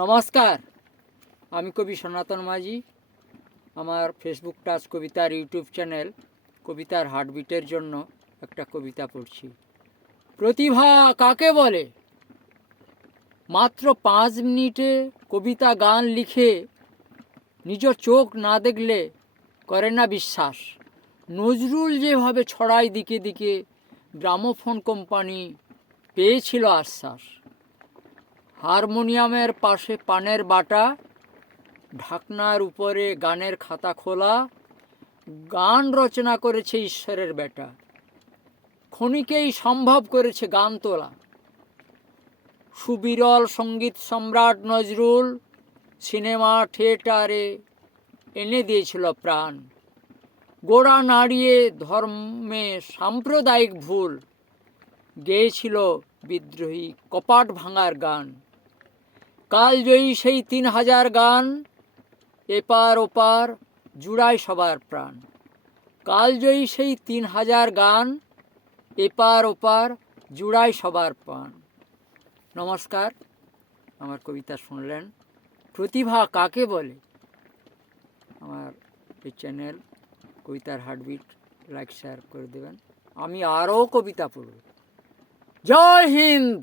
নমস্কার, আমি কবি সনাতন মাঝি। আমার ফেসবুক টাচ কবিতার ইউটিউব চ্যানেল কবিতার হার্টবিটের জন্য একটা কবিতা পড়ছি। প্রতিভা কাকে বলে? মাত্র 5 মিনিটে কবিতা গান লিখে নিজ চোখ না দেখলে করে না বিশ্বাস। নজরুল যেভাবে ছড়ায় দিকে দিকে, গ্রামোফোন কোম্পানি পেয়েছিল আশ্বাস। হারমোনিয়ামের পাশে পানের বাটা, ঢাকনার উপরে গানের খাতা খোলা, গান রচনা করেছে ঈশ্বরের বেটা, ক্ষণিকেই সম্ভব করেছে গান তোলা। সুবিরল সঙ্গীত সম্রাট নজরুল সিনেমা থিয়েটারে এনে দিয়েছিল প্রাণ। গোড়া নাড়িয়ে ধর্মে সাম্প্রদায়িক ভুল গেয়েছিল বিদ্রোহী কপাট ভাঙার গান। কালজয়ী সেই 3000 গান এপার ওপার জুড়ায় সবার প্রাণ। কালজয়ী সেই 3000 গান এপার ওপার জুড়ায় সবার প্রাণ। নমস্কার, আমার কবিতা শুনলেন। প্রতিভা কাকে বলে? আমার এই চ্যানেল কবিতার হার্টবিট লাইক শেয়ার করে দেবেন। আমি আরও কবিতা পড়ব। জয় হিন্দ।